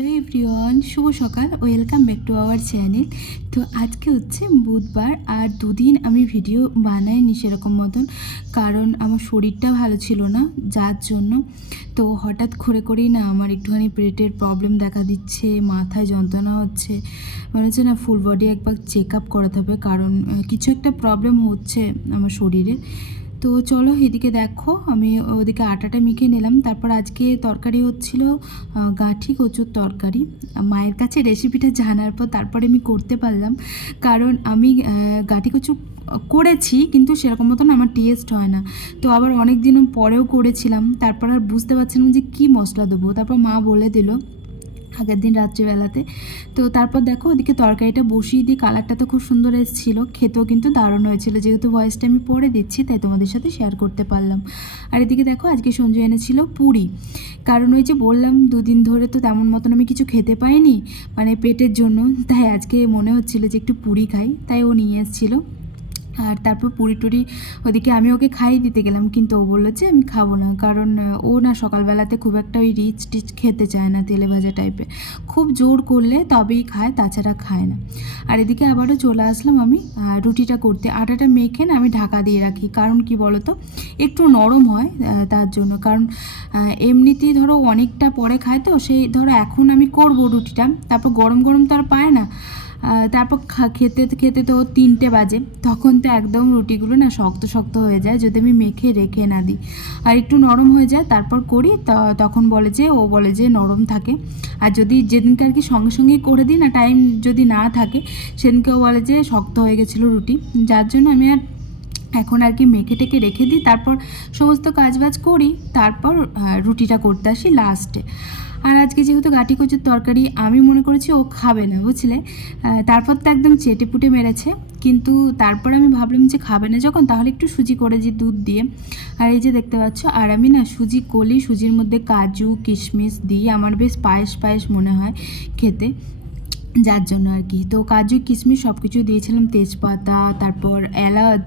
Hello everyone, শুভ সকাল। Welcome back to our channel. তো আজকে হচ্ছে বুধবার, আর দুদিন আমি ভিডিও বানাইনি সেরকম মতন, কারণ আমার শরীরটা ভালো ছিল না, যার জন্য। তো হঠাৎ করেই না আমার একটুখানি পেটের প্রবলেম দেখা দিচ্ছে, মাথায় যন্ত্রণা হচ্ছে, মনে হচ্ছে না ফুল বডি একবার চেক আপ করাতে হবে, কারণ কিছু একটা প্রবলেম হচ্ছে আমার শরীরে। তো চলো এদিকে দেখো, আমি ওদিকে আটাটা মেখে নিলাম। তারপর আজকে তরকারি হচ্ছিল গাঁঠি কচুর তরকারি। মায়ের কাছে রেসিপিটা জানার পর তারপরে আমি করতে পারলাম, কারণ আমি গাঁঠি কচু করেছি কিন্তু সেরকম মতন আমার টেস্ট হয় না। তো আবার অনেক দিন পরেও করেছিলাম, তারপর আর বুঝতে পারছিলাম যে কী মশলা দেবো। তারপর মা বলে দিল আগের দিন রাত্রিবেলাতে। তো তারপর দেখো ওদিকে তরকারিটা বসিয়ে দিয়ে, কালারটা তো খুব সুন্দর এসেছিলো, খেতেও কিন্তু দারুণ হয়েছিল। যেহেতু ভয়েসটা আমি পরে দিচ্ছি তাই তোমাদের সাথে শেয়ার করতে পারলাম। আর এদিকে দেখো আজকে সঞ্জয় এনেছিল পুরি, কারণ ওই যে বললাম দুদিন ধরে তো তেমন মতন আমি কিছু খেতে পাইনি, মানে পেটের জন্য। তাই আজকে মনে হচ্ছিলো যে একটু পুরি খাই, তাই ও নিয়ে এসেছিলো। আর তারপর পুরি টুরি ওদিকে আমি ওকে খাইয়ে দিতে গেলাম, কিন্তু ও বললো যে আমি খাবো না, কারণ ও না সকালবেলাতে খুব একটা ওই রিচ টিচ খেতে চায় না, তেলে ভাজা টাইপের। খুব জোর করলে তবেই খায়, তাছাড়া খায় না। আর এদিকে আবারও চলে আসলাম আমি রুটিটা করতে। আটাটা মেখে না আমি ঢাকা দিয়ে রাখি, কারণ কি বলো তো, একটু নরম হয় তার জন্য। কারণ এমনিতেই ধরো অনেকটা পরে খায়, তো সেই ধরো এখন আমি করব রুটিটা, তারপর গরম গরম তো আর পায় না। তারপর খেতে খেতে তো 3টে বাজে, তখন তো একদম রুটিগুলো না শক্ত শক্ত হয়ে যায় যদি আমি মেখে রেখে না দিই। আর একটু নরম হয়ে যায় তারপর করি, তখন বলে যে ও বলে যে নরম থাকে। আর যদি যেদিনকে আর কি সঙ্গে সঙ্গে করে দিই না, টাইম যদি না থাকে, সেদিনকেও বলে যে শক্ত হয়ে গেছিলো রুটি। যার জন্য আমি আর এখন আর কি মেখে টেকে রেখে দিই, তারপর সমস্ত কাজবাজ করি, তারপর রুটিটা করতে আসি লাস্টে। আর আজকে যেহেতু গাঁটি কচুর তরকারি, আমি মনে করেছি ও খাবে না, বুঝলে। তারপর তো একদম চেটে পুটে মেরেছে, কিন্তু তারপর আমি ভাবলাম যে খাবে না যখন, তাহলে একটু সুজি করে যে দুধ দিয়ে। আর এই যে দেখতে পাচ্ছ, আর আমি না সুজি কলি, সুজির মধ্যে কাজু কিশমিশ দিই, আমার বেশ পায়েস পায়েস মনে হয় খেতে, যার জন্য আর কি। তো কাজু কিশমিশ সব কিছু দিয়েছিলাম, তেজপাতা, তারপর এলাচ।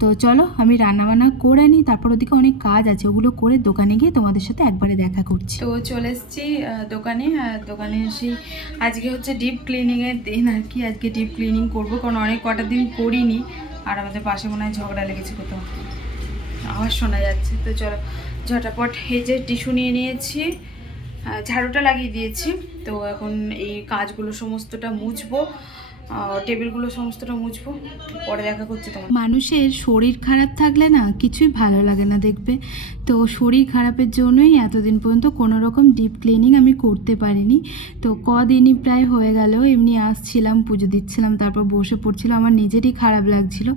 তো চলো আমি রান্নাবান্না করে নিই, তারপর ওদিকে অনেক কাজ আছে, ওগুলো করে দোকানে গিয়ে তোমাদের সাথে একবারে দেখা করছি। তো চলে এসেছি দোকানে। দোকানে এসে আজকে হচ্ছে ডিপ ক্লিনিংয়ের দিন আর কি। আজকে ডিপ ক্লিনিং করবো, কারণ অনেক কটা দিন করিনি। আর আমাদের পাশে মনে হয় ঝগড়া লেগেছে কোথাও, আওয়াজ শোনা যাচ্ছে। তো চলো ঝটাপট এই যে টিস্যু নিয়ে নিয়েছি, ঝাড়ুটা লাগিয়ে দিয়েছি। তো এখন এই কাজগুলো সমস্তটা মুছবো, টেবিলগুলো সমস্তটা মুছবো, পরে দেখা করছি তোমার। মানুষের শরীর খারাপ থাকলে না কিছুই ভালো লাগে না, দেখবে। তো শরীর খারাপের জন্যই এতদিন পর্যন্ত কোনো রকম ডিপ ক্লিনিং আমি করতে পারিনি। তো কদিনই প্রায় হয়ে গেল, এমনি আসছিলাম, পুজো দিচ্ছিলাম, তারপর বসে পড়ছিলাম, আমার নিজেরই খারাপ লাগছিল।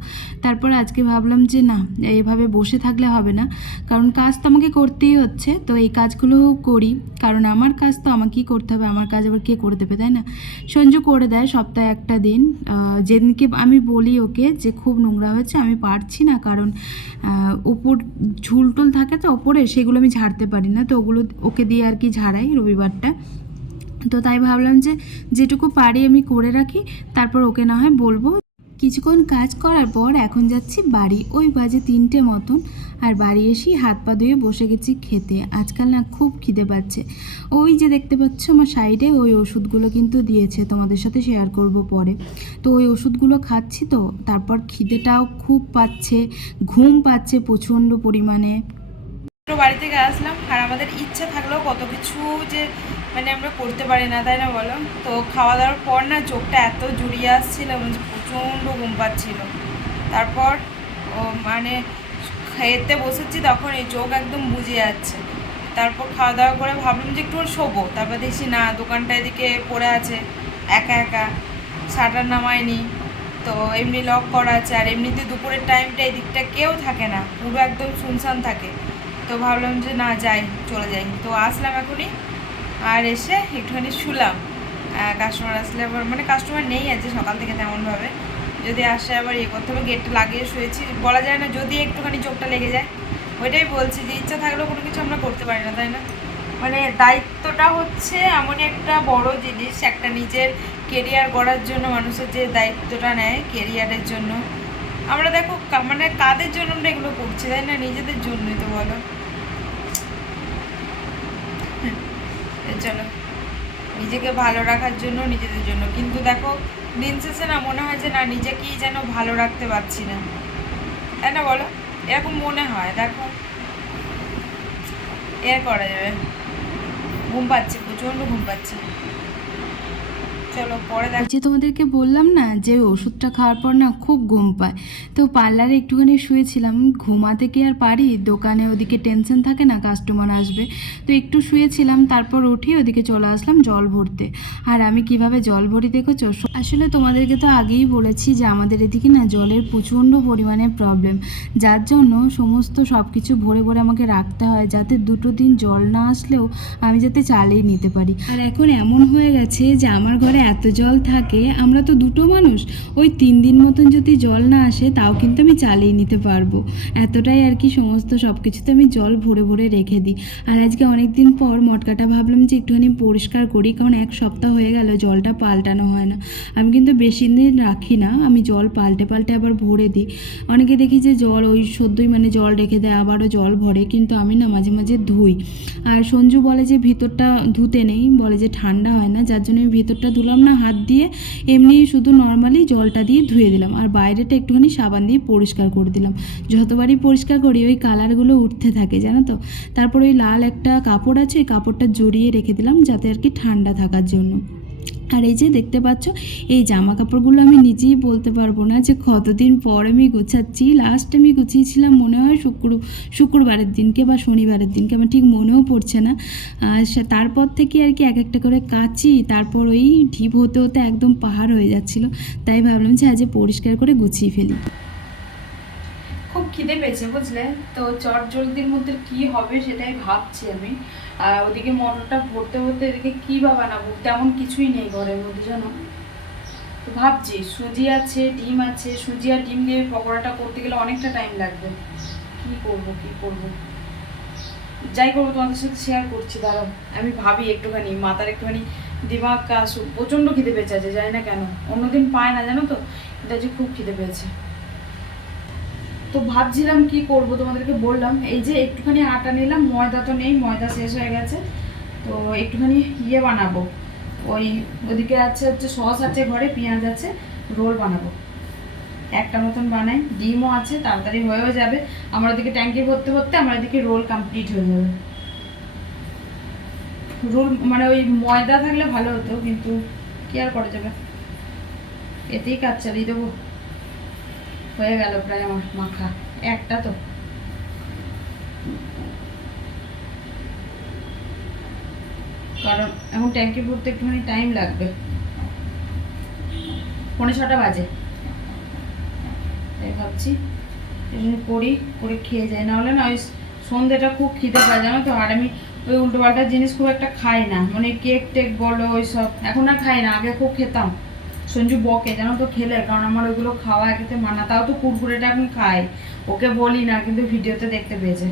তারপর আজকে ভাবলাম যে না, এভাবে বসে থাকলে হবে না, কারণ কাজ তো আমাকে করতেই হচ্ছে। তো এই কাজগুলোও করি, কারণ আমার কাজ তো আমাকেই করতে হবে, আমার কাজ আবার কে করে দেবে, তাই না। সঞ্জু করে দেয় সপ্তাহে একটা দিন। যেদিনকে আমি বলি ওকে যে খুব নোংরা হয়েছে, আমি পারছি না, কারণ উপর ঝুলটুল থাকে তো ওপরে, সেগুলো আমি ঝাড়তে পারি না, তো ওগুলো ওকে দিয়ে আর কি ঝাড়াই রবিবারটা। তো তাই ভাবলাম যে যেটুকু পারি আমি করে রাখি, তারপর ওকে না হয় বলবো। কিছুক্ষণ কাজ করার পর এখন যাচ্ছি বাড়ি, ওই বাজে 3টে মতন। আর বাড়ি এসেই হাত পা ধুয়ে বসে গেছি খেতে। আজকাল না খুব খিদে পাচ্ছে। ওই যে দেখতে পাচ্ছ আমার সাইডে ওই ওষুধগুলো কিন্তু দিয়েছে, তোমাদের সাথে শেয়ার করব পরে। তো ওই ওষুধগুলো খাচ্ছি, তো তারপর খিদেটাও খুব পাচ্ছে, ঘুম পাচ্ছে প্রচণ্ড পরিমাণে। বাড়ি থেকে আসলাম, আর আমাদের ইচ্ছা থাকলেও কত কিছু যে মানে আমরা করতে পারি না, তাই না বলো। তো খাওয়া দাওয়ার পর না চোখটা এত জুড়িয়ে আসছিল, প্রচণ্ড ঘুম পাচ্ছিল। তারপর মানে খেতে বসেছি, তখন এই চোখ একদম বুজে যাচ্ছে। তারপর খাওয়া দাওয়া করে ভাবলাম যে একটু শোবো, তারপর দেখছি না দোকানটা এদিকে পড়ে আছে একা একা, শাটার নামায়নি, তো এমনি লক করা আছে। আর এমনিতে দুপুরের টাইমটা এদিকটা কেউ থাকে না, পুরো একদম শুনশান থাকে। তো ভাবলাম যে না যাই, চলে যাই। তো আসলাম এখনই, আর এসে একটুখানি শুলাম। কাস্টমার আসলে আবার, মানে কাস্টমার নেই আছে সকাল থেকে তেমনভাবে, যদি আসে আবার ইয়ে করতে হবে। গেটটা লাগিয়ে শুয়েছি, বলা যায় না যদি একটুখানি চোখটা লেগে যায়। ওইটাই বলছি যে ইচ্ছা থাকলেও কোনো কিছু আমরা করতে পারি না, তাই না। মানে দায়িত্বটা হচ্ছে এমনই একটা বড় জিনিস, একটা নিজের কেরিয়ার গড়ার জন্য মানুষের যে দায়িত্বটা নেয় কেরিয়ারের জন্য। আমরা দেখো মানে কাদের জন্য আমরা এগুলো করছি, তাই না, নিজেদের জন্যই তো, বলো। চলো নিজেকে ভালো রাখার জন্য, নিজেদের জন্য। কিন্তু দেখো দিন শেষে না মনে হয় যে না, নিজেকেই যেন ভালো রাখতে পারছি না, তাই না বলো? এরকম মনে হয়। দেখো এর করা যাবে, ঘুম পাচ্ছে, প্রচণ্ড ঘুম পাচ্ছে। চলো পরে ওই যে তোমাদেরকে বললাম না যে ওষুধটা খাওয়ার পর না খুব ঘুম পায়, তো পার্লারে একটুখানি শুয়েছিলাম। ঘুমাতে কি আর পারি, দোকানে ওদিকে টেনশন থাকে না কাস্টমার আসবে, তো একটু শুয়েছিলাম, তারপর উঠে ওদিকে চলে আসলাম জল ভরতে। আর আমি কিভাবে জল ভরি দেখেছো? আসলে তোমাদেরকে তো আগেই বলেছি যে আমাদের এদিকে না জলের প্রচণ্ড পরিমাণে প্রবলেম, যার জন্য সমস্ত সব কিছু ভরে ভরে আমাকে রাখতে হয়, যাতে দুটো দিন জল না আসলেও আমি যাতে চালিয়ে নিতে পারি। আর এখন এমন হয়ে গেছে যে আমার ঘরে এত জল থাকে, আমরা তো দুটো মানুষ, ওই 3 দিন মতন যদি জল না আসে তাও কিন্তু আমি চালিয়ে নিতে পারবো, এতটাই আর কি সমস্ত সব কিছুতে আমি জল ভরে ভরে রেখে দিই। আর আজকে অনেক দিন পর মটকাটা ভাবলাম যে একটুখানি পরিষ্কার করি, কারণ 1 সপ্তাহ হয়ে গেল জলটা পাল্টানো হয় না। আমি কিন্তু বেশি দিন রাখি না, আমি জল পাল্টে পাল্টে আবার ভরে দিই। অনেকে দেখি যে জল ওই সদ্যই মানে জল রেখে দেয়, আবারও জল ভরে, কিন্তু আমি না মাঝে মাঝে ধুই। আর সঞ্জু বলে যে ভিতরটা ধুতে নেই, বলে যে ঠান্ডা হয় না, যার জন্য আমি ভিতরটা ধুলাম না হাত দিয়ে, এমনি শুধু নর্মালি জলটা দিয়ে ধুয়ে দিলাম, আর বাইরেটা একটুখানি সাবান দিয়ে পরিষ্কার করে দিলাম। যতবারই পরিষ্কার করি ওই কালারগুলো উঠতে থাকে জানো তো। তারপর ওই লাল একটা কাপড় আছে, ওই কাপড়টা জড়িয়ে রেখে দিলাম যাতে আর কি ঠান্ডা থাকার জন্য। আর এই যে দেখতে পাচ্ছ, এই জামা কাপড়গুলো আমি নিজেই বলতে পারবো না যে কতদিন পর আমি গুছাচ্ছি। লাস্ট আমি গুছিয়েছিলাম মনে হয় শুক্রবারের দিনকে বা শনিবারের দিনকে, আমার ঠিক মনেও পড়ছে না। তারপর থেকে আর কি এক একটা করে কাচি, তারপর ওই ঢিপ হতে হতে একদম পাহাড় হয়ে যাচ্ছিলো, তাই ভাবলাম যে আজ পরিষ্কার করে গুছিয়ে ফেলি। খুব খিদে পেয়েছে বুঝলে, তো চট জলদির মধ্যে কি হবে সেটাই ভাবছি আমি। আর ওদিকে মটরটা ভরতে ভরতে এদিকে কী বা বানাবো, তেমন কিছুই নেই ঘরের মধ্যে জানো। তো ভাবছি সুজি আছে, ডিম আছে, সুজি আর ডিম দিয়ে পকোড়াটা করতে গেলে অনেকটা টাইম লাগবে। কি করব কি করব, যাই করবো তোমাদের সাথে শেয়ার করছি, দাঁড়াও আমি ভাবি একটুখানি, মাথার একটুখানি দিমাগ আসুক। প্রচণ্ড খিদে পেয়েছে আছে, জানি না কেন, অন্যদিন পায় না জানো তো, এটা যে খুব খিদে পেয়েছে। তো ভাবছিলাম কি করব, তোমাদেরকে বললাম এই যে একটুখানি আটা নিলাম, ময়দা তো নেই, ময়দা শেষ হয়ে গেছে, তো একটুখানি ইয়ে বানাবো। ওই ওদিকে আছে হচ্ছে সস আছে ঘরে, পেঁয়াজ আছে, রোল বানাবো একটা মতন বানাই, ডিমও আছে, তাড়াতাড়ি হয়েও যাবে। আমার ওদিকে ট্যাঙ্কি ভরতে ভরতে আমার এদিকে রোল কমপ্লিট হয়ে যাবে। রোল মানে ওই ময়দা থাকলে ভালো হতো, কিন্তু কি আর করা যাবে, এতেই কাজ চালিয়ে দেবো। হয়ে গেল প্রায় আমার মাখা, একটা তো। কারণ এখন ট্যাঙ্কি ভরতে একটুখানি টাইম লাগবে, 5:45 বাজে, তাই ভাবছি করি, করে খেয়ে যাই, নাহলে না ওই সন্ধ্যেটা খুব খিদে পায় জানো তো। আর আমি ওই উল্টোপাল্টা জিনিস খুব একটা খাই না, মানে কেক টেক বলো ওই সব এখন আর খাই না, আগে খুব খেতাম। সঞ্জু বকে জানো তো খেলে, কারণ আমার ওইগুলো খাওয়া একেতে মানা। তাও তো কুরকুরেটা এখন খাই, ওকে বলি না, কিন্তু ভিডিওতে দেখতে পেয়েছে।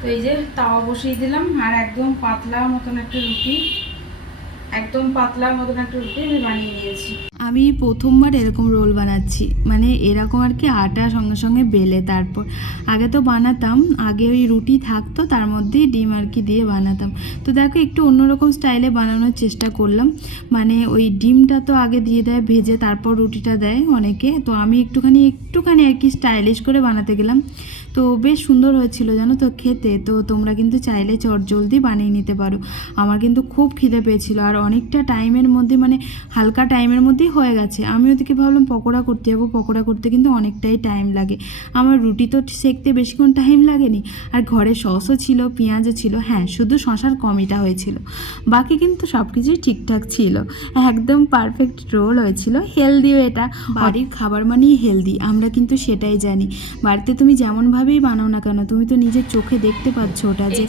তো এই যে তাওয়া বসিয়ে দিলাম, আর একদম পাতলা মতন একটা রুটি, একদম পাতলা মতন একটা রুটি আমি বানিয়ে নিয়েছি। আমি প্রথমবার এরকম রোল বানাচ্ছি, মানে এরকম আর কি আটা সঙ্গে সঙ্গে বেলে, তারপর আগে তো বানাতাম, আগে ওই রুটি থাকতো তার মধ্যেই ডিম আর কি দিয়ে বানাতাম। তো দেখো একটু অন্যরকম স্টাইলে বানানোর চেষ্টা করলাম, মানে ওই ডিমটা তো আগে দিয়ে দেয় ভেজে, তারপর রুটিটা দেয় অনেকে, তো আমি একটুখানি আর কি স্টাইলিশ করে বানাতে গেলাম। তো বেশ সুন্দর হয়েছিল জানো তো খেতে। তো তোমরা কিন্তু চাইলে চটজলদি বানিয়ে নিতে পারো। আমার কিন্তু খুব খিদে পেয়েছিল, আর অনেকটা টাইমের মধ্যে, মানে হালকা টাইমের মধ্যেই হয়ে গেছে। আমি ওদিকে ভাবলাম পকোড়া করতে যাবো, পকোড়া করতে কিন্তু অনেকটাই টাইম লাগে। আমার রুটি তো সেকতে বেশিক্ষণ টাইম লাগেনি, আর ঘরে সসও ছিল, পেঁয়াজও ছিল, হ্যাঁ শুধু শসার কমিটা হয়েছিল, বাকি কিন্তু সব কিছুই ঠিকঠাক ছিল। একদম পারফেক্ট রোল হয়েছিল, হেলদিও। এটা বাড়ির খাবার মানেই হেলদি, আমরা কিন্তু সেটাই জানি। বাড়িতে তুমি যেমনভাবেই বানাও না কেন, তুমি তো নিজের চোখে দেখতে পাচ্ছ ওটা যে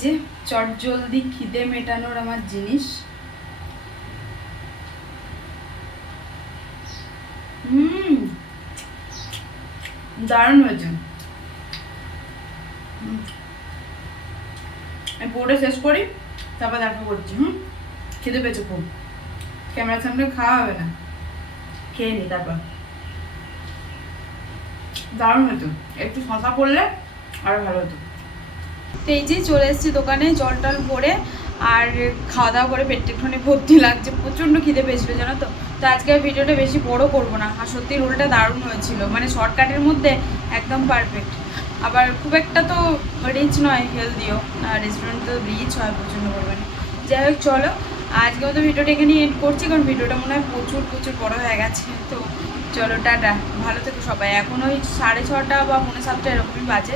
চটজলদি খিদে মেটানোর আমার জিনিস। দারুণ হয়েছে। আমি পুরোটা শেষ করি, তারপর দেখা করছি। খিদে পেয়েছে খুব, ক্যামেরার সামনে খাওয়া হবে না, খেয়ে নি তারপর। দারুণ হতো, একটু শশা পড়লে আরো ভালো হতো। তো এই যে চলে এসেছি দোকানে, জল টল ভরে আর খাওয়া দাওয়া করে পেটটা একটুখানি ভর্তি লাগছে, প্রচণ্ড খিদে পেয়েছিল জানো তো। তো আজকে ভিডিওটা বেশি বড় করবো না, আর সত্যি রোলটা দারুণ হয়েছিল, মানে শর্টকাটের মধ্যে একদম পারফেক্ট। আবার খুব একটা তো রিচ নয়, হেলদিও, আর রেস্টুরেন্ট তো রিচ হয় প্রচণ্ড পরিমাণে। যাই হোক চলো, আজকে মতো ভিডিওটা এখানে এড করছি, কারণ ভিডিওটা মনে হয় প্রচুর প্রচুর বড় হয়ে গেছে। তো চলো টাটা, ভালো থেকো সবাই। এখন ওই 6:30 বা 6:45 এরকমই বাজে।